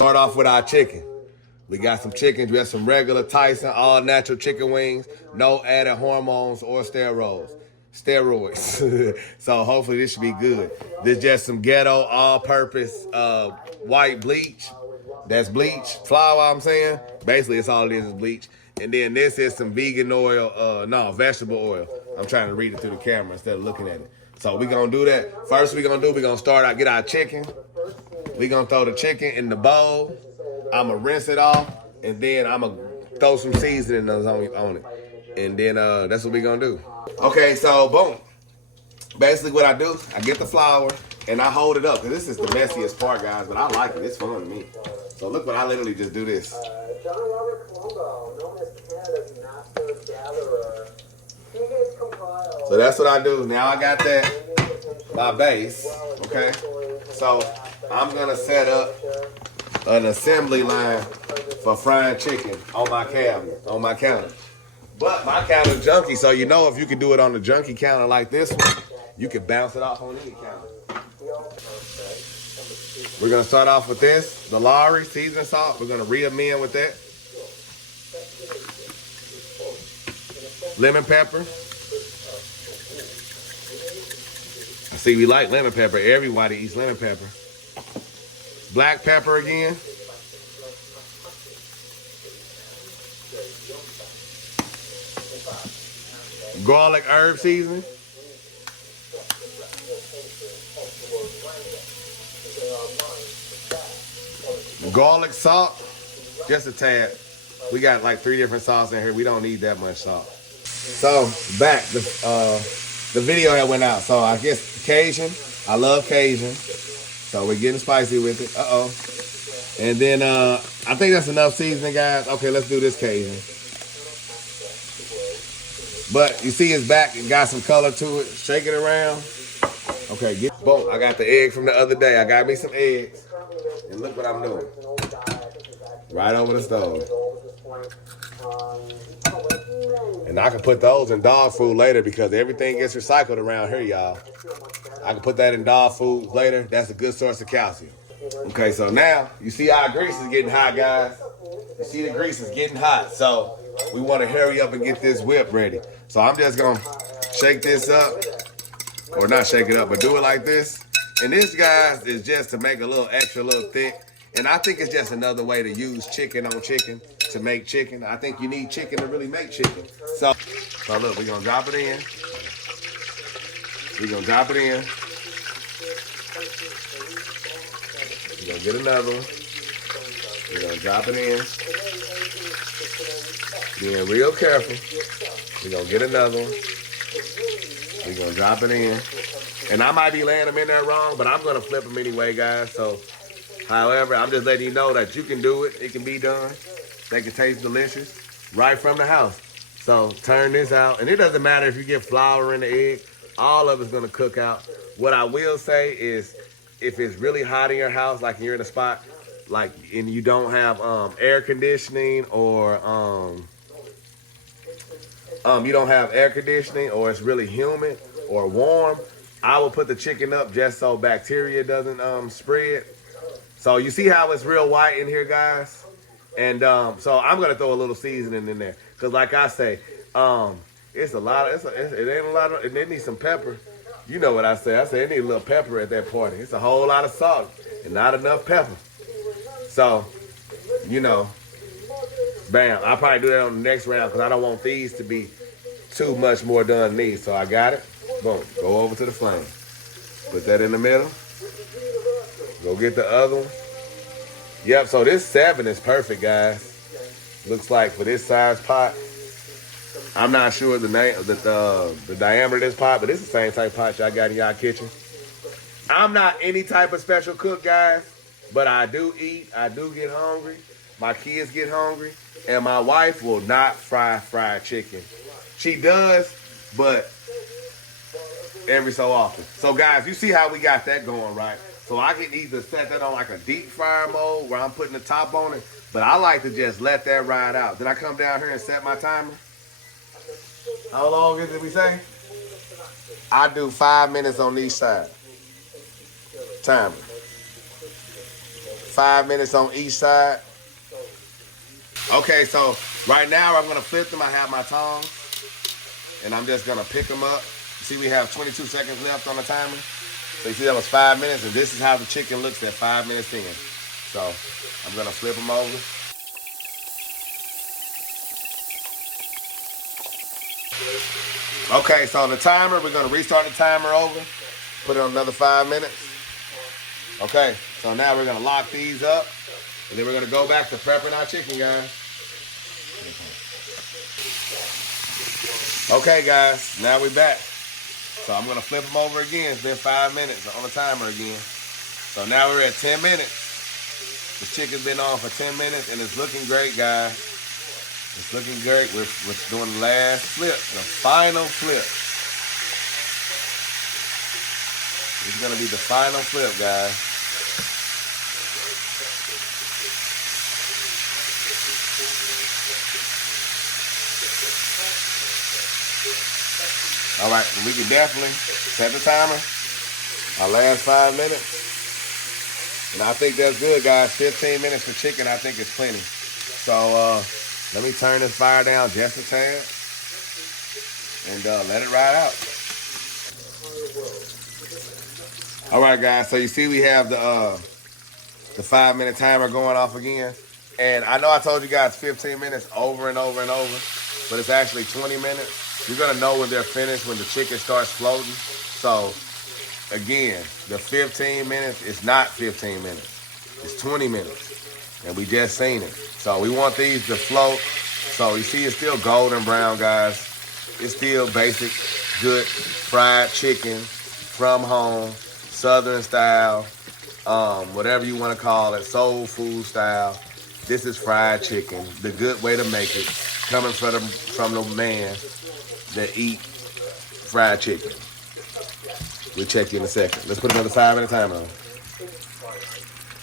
Start off with our chicken. We got some chickens. We have some regular Tyson, all natural chicken wings, no added hormones or steroids. So hopefully this should be good. This just some ghetto all-purpose white bleach. That's bleach flour, I'm saying. Basically, it's all it is bleach. And then this is some vegan oil, vegetable oil. I'm trying to read it through the camera instead of looking at it. So we're going to do that. First we're going to start out, get our chicken. We're going to throw the chicken in the bowl. I'm going to rinse it off. And then I'm going to throw some seasoning on it. And then that's what we're going to do. Okay, so boom. Basically what I do, I get the flour and I hold it up. Because this is the messiest part, guys, but I like it. It's fun to me. So look what I literally just do this. John Robert Colombo, known as Canada's master gatherer. He gets compiled. So that's what I do. Now I got that, my base, okay? So I'm gonna set up an assembly line for frying chicken on my cabinet, on my counter. But my counter's junky, so you know if you can do it on the junky counter like this one, you can bounce it off on any counter. We're gonna start off with this, the Lawry seasoning salt. We're gonna re-amend with that. Lemon pepper. I see we like lemon pepper. Everybody eats lemon pepper. Black pepper again. Garlic herb seasoning. Garlic salt, just a tad. We got like 3 different salts in here. We don't need that much salt. So back, the video that went out. So I guess Cajun. I love Cajun. So we're getting spicy with it. And then I think that's enough seasoning, guys. Okay, let's do this Cajun. But you see it's back. It got some color to it. Shake it around. Okay, boom. I got the egg from the other day. I got me some eggs. And look what I'm doing. Right over the stove. And I can put those in dog food later because everything gets recycled around here, y'all. I can put that in dog food later. That's a good source of calcium. Okay, so now you see our grease is getting hot, guys. You see the grease is getting hot. So we want to hurry up and get this whip ready. So I'm just going to shake this up. Or not shake it up, but do it like this. And this, guys, is just to make a little extra, little thick. And I think it's just another way to use chicken on chicken to make chicken. I think you need chicken to really make chicken. So look, we're going to drop it in. We're going to drop it in. We're going to get another one. We're going to drop it in. Being real careful. We're going to get another one. We're going to drop it in. And I might be laying them in there wrong, but I'm going to flip them anyway, guys. So, however, I'm just letting you know that you can do it. It can be done. They can taste delicious right from the house. So, turn this out. And it doesn't matter if you get flour in the egg. All of it's going to cook out. What I will say is if it's really hot in your house, like you're in a spot, like, and you don't have air conditioning or you don't have air conditioning or it's really humid or warm, I will put the chicken up just so bacteria doesn't spread. So you see how it's real white in here, guys? And so I'm going to throw a little seasoning in there. Because like I say, it's a lot of, it ain't a lot of, it needs some pepper. You know what I say. I say it needs a little pepper at that party. It's a whole lot of salt and not enough pepper. So, you know, bam. I'll probably do that on the next round because I don't want these to be too much more done than these. So I got it. Boom. Go over to the flame. Put that in the middle. Go get the other one. Yep, so this 7 is perfect, guys. Looks like for this size pot. I'm not sure the name, the diameter of this pot, but it's the same type of pot y'all got in y'all kitchen. I'm not any type of special cook, guys, but I do eat. I do get hungry. My kids get hungry, and my wife will not fry fried chicken. She does, but every so often. So, guys, you see how we got that going, right? So I can either set that on like a deep fryer mode where I'm putting the top on it, but I like to just let that ride out. Then I come down here and set my timer. How long is it, we say? I do 5 minutes on each side. Timer. 5 minutes on each side. Okay, so right now I'm gonna flip them. I have my tongs, and I'm just gonna pick them up. See, we have 22 seconds left on the timer. So you see that was 5 minutes, and this is how the chicken looks at 5 minutes in. So I'm gonna flip them over. Okay, so the timer, we're gonna restart the timer over, put it on another 5 minutes. Okay, so now we're gonna lock these up, and then we're gonna go back to prepping our chicken, guys. Okay, guys, now we're back. So I'm gonna flip them over again. It's been 5 minutes on the timer again. So now we're at 10 minutes. The chicken's been on for 10 minutes, and it's looking great, guys. It's looking great. We're doing the last flip, the final flip. This is gonna be the final flip, guys. All right, we can definitely set the timer. Our last 5 minutes. And I think that's good, guys. 15 minutes for chicken, I think is plenty. So let me turn this fire down just a tad and let it ride out. All right, guys, so you see we have the 5 minute timer going off again. And I know I told you guys 15 minutes over and over and over, but it's actually 20 minutes. You're gonna know when they're finished when the chicken starts floating. So again, the 15 minutes is not 15 minutes. It's 20 minutes. And we just seen it. So we want these to float. So you see it's still golden brown, guys. It's still basic, good fried chicken from home, Southern style, whatever you want to call it, soul food style. This is fried chicken, the good way to make it, coming from the man that eat fried chicken. We'll check you in a second. Let's put another 5 minute timer on.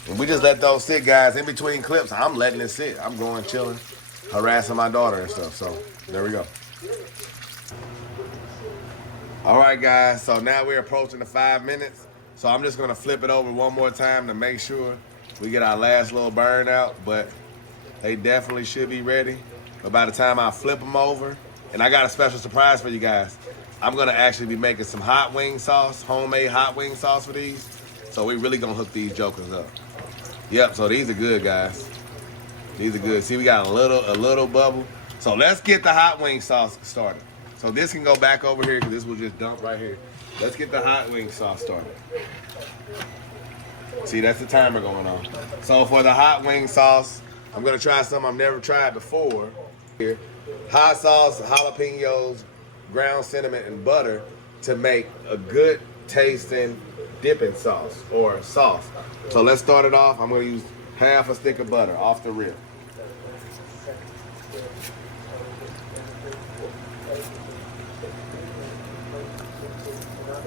And we just let those sit, guys. In between clips, I'm letting it sit. I'm going chilling, harassing my daughter and stuff. So there we go. All right, guys. So now we're approaching the 5 minutes. So I'm just gonna flip it over one more time to make sure we get our last little burn out. But they definitely should be ready. But by the time I flip them over, and I got a special surprise for you guys. I'm gonna actually be making some hot wing sauce, homemade hot wing sauce for these. So we really gonna hook these jokers up. Yep, so these are good, guys. These are good. See, we got a little bubble. So let's get the hot wing sauce started. So this can go back over here because this will just dump right here. Let's get the hot wing sauce started. See, that's the timer going on. So for the hot wing sauce, I'm gonna try something I've never tried before. Here, hot sauce, jalapenos, ground cinnamon, and butter to make a good tasting dipping sauce or sauce. So let's start it off. I'm gonna use half a stick of butter off the rip.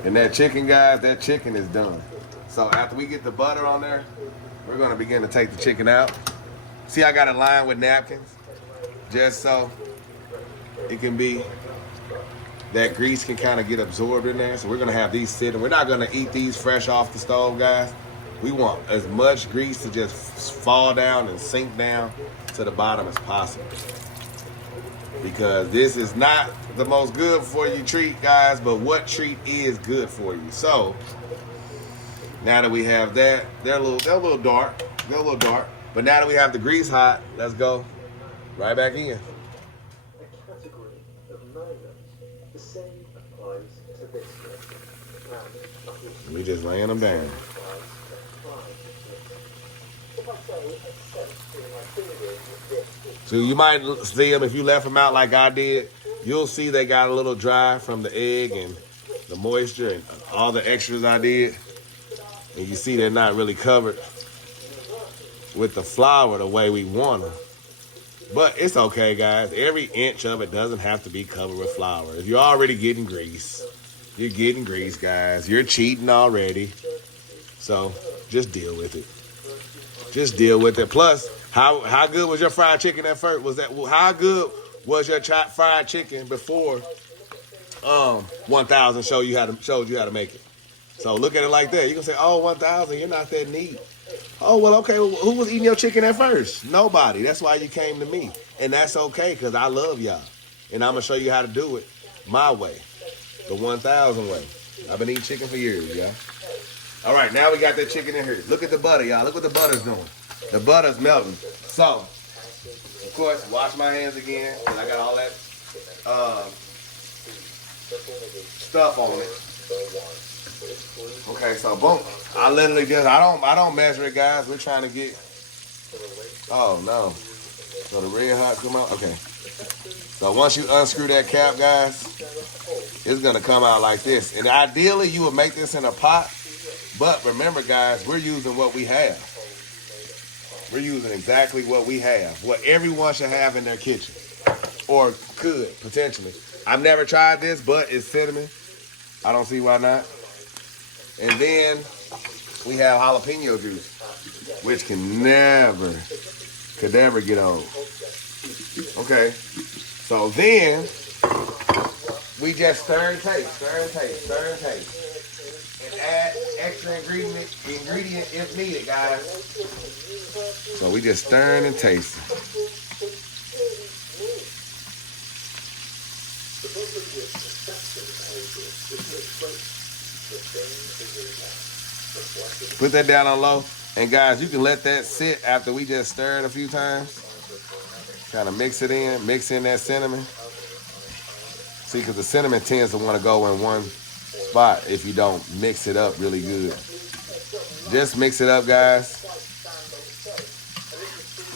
And that chicken, guys, that chicken is done. So after we get the butter on there, we're gonna begin to take the chicken out. See, I got it lined with napkins, just so it can be, that grease can kind of get absorbed in there. So we're gonna have these sitting. We're not gonna eat these fresh off the stove, guys. We want as much grease to just fall down and sink down to the bottom as possible. Because this is not the most good for you treat, guys, but what treat is good for you? So now that we have that, they're a little dark. They're a little dark. But now that we have the grease hot, let's go right back in. A category of moments. The same applies to this one. We just laying them down. If I say accept in my fingers with this, So you might see them if you left them out like I did. You'll see they got a little dry from the egg and the moisture and all the extras I did. And you see they're not really covered with the flour the way we want them. But it's okay, guys. Every inch of it doesn't have to be covered with flour. If you're already getting grease, you're getting grease, guys. You're cheating already. So just deal with it. Just deal with it. Plus, how good was your fried chicken at first? How good was your fried chicken before 1000 showed you how to make it? So look at it like that. You can say, oh, 1000, you're not that neat. Oh, well, okay. Well, who was eating your chicken at first? Nobody. That's why you came to me. And that's okay, because I love y'all. And I'm going to show you how to do it my way, the 1,000 way. I've been eating chicken for years, y'all. All right, now we got that chicken in here. Look at the butter, y'all. Look what the butter's doing. The butter's melting. So, of course, wash my hands again, because I got all that stuff on it. Okay, so boom. I literally just I don't measure it, guys. We're trying to get. Oh no. So the red hot come out. Okay. So once you unscrew that cap, guys, it's gonna come out like this. And ideally, you would make this in a pot. But remember, guys, we're using what we have. We're using exactly what we have. What everyone should have in their kitchen, or could potentially. I've never tried this, but it's cinnamon. I don't see why not. And then we have jalapeno juice, which could never get old. Okay, so then we just stir and taste, and add extra ingredient if needed, guys. So we just stirring and tasting. Put that down on low. And guys, you can let that sit after we just stir it a few times. Kind of mix it in, mix in that cinnamon. See, because the cinnamon tends to want to go in one spot if you don't mix it up really good. Just mix it up, guys.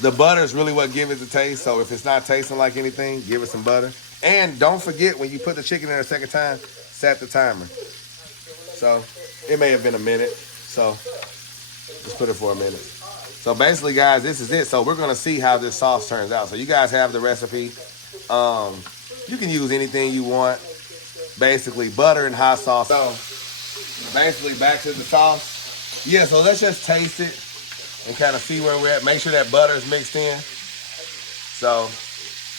The butter is really what gives it the taste. So if it's not tasting like anything, give it some butter. And don't forget, when you put the chicken in a second time, set the timer. So it may have been a minute. So let's put it for a minute. So basically, guys, this is it. So we're going to see how this sauce turns out. So you guys have the recipe. You can use anything you want. Basically, butter and hot sauce. So basically, back to the sauce. Yeah, so let's just taste it and kind of see where we're at. Make sure that butter is mixed in. So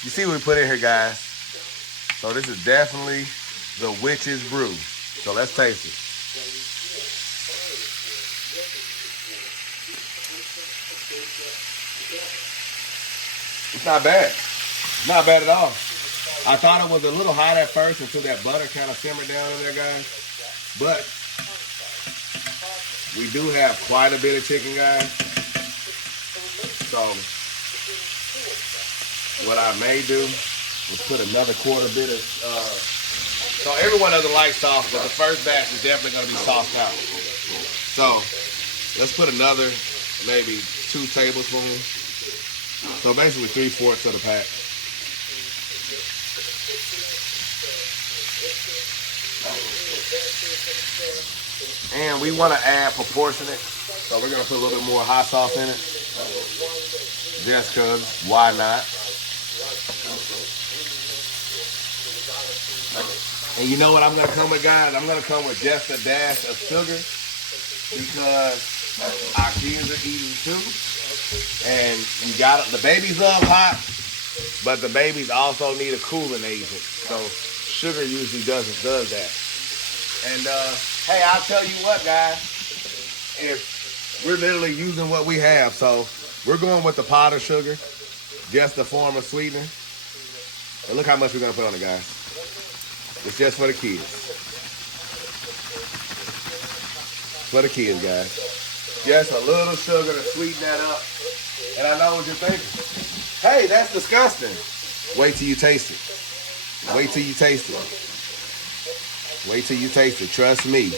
you see what we put in here, guys. So this is definitely the witch's brew. So let's taste it. It's not bad. Not bad at all. I thought it was a little hot at first until that butter kind of simmered down in there, guys. But we do have quite a bit of chicken, guys. So what I may do is put another quarter bit of, so everyone doesn't like sauce, but the first batch is definitely going to be sauced out. So let's put another maybe 2 tablespoons. So basically 3/4 of the pack. And we want to add proportionate. So we're going to put a little bit more hot sauce in it. Just because, why not? And you know what I'm going to come with, guys? I'm going to come with just a dash of sugar because our kids are eating too. And you got it. The babies love hot, but the babies also need a cooling agent. So sugar usually does that. And hey, I'll tell you what, guys. If we're literally using what we have, so we're going with the powdered sugar, just the form of sweetener. And look how much we're gonna put on it, guys. It's just for the kids. For the kids, guys. Just a little sugar to sweeten that up. And I know what you're thinking. Hey, that's disgusting. Wait till you taste it. Wait till you taste it. Wait till you taste it. Trust me.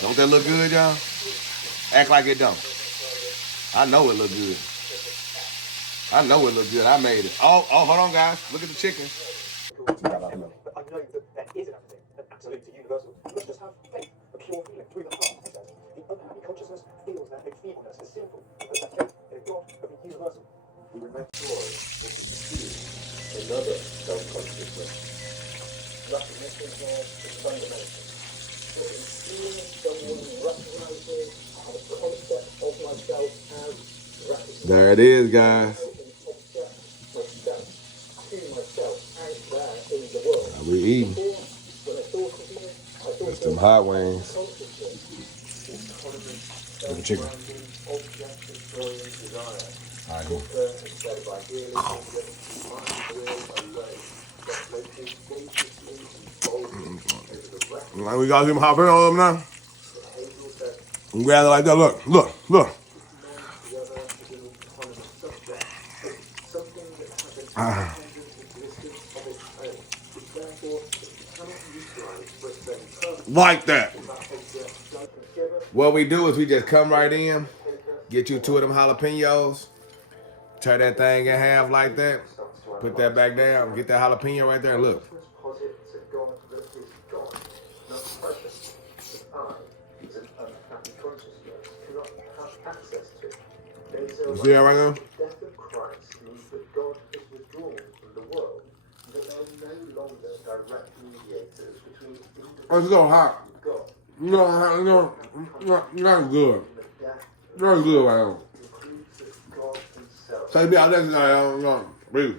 Don't that look good, y'all? Act like it don't. I know it look good. I know it look good. I made it. Oh, hold on, guys. Look at the chicken. But I know that there is an absolute universal. Let's just have faith, a pure feeling through the heart, he says. The unhappy consciousness feels that feebleness is sinful, but that faith in God of the universal. We remember joy, which is pursued another self-consciousness. Recognition here is fundamental. But in seeing someone recognizing the concept of myself as recognition. There it is, guys. We eating. That's them hot wings. Look at the chicken. All right, like we got him hopping on them now. You grab it like that. Look, look, look. Ah. Like that. What we do is we just come right in, get you two of them jalapenos, tear that thing in half like that, put that back down, get that jalapeno right there, and look. You see that right now? Death of Christ means that God is withdrawn from the world, that there are no longer direct mediators between Oh, it's a little hot. God. No, not good. Not good right now. Includes that God himself Take me out next night. I don't know. Really.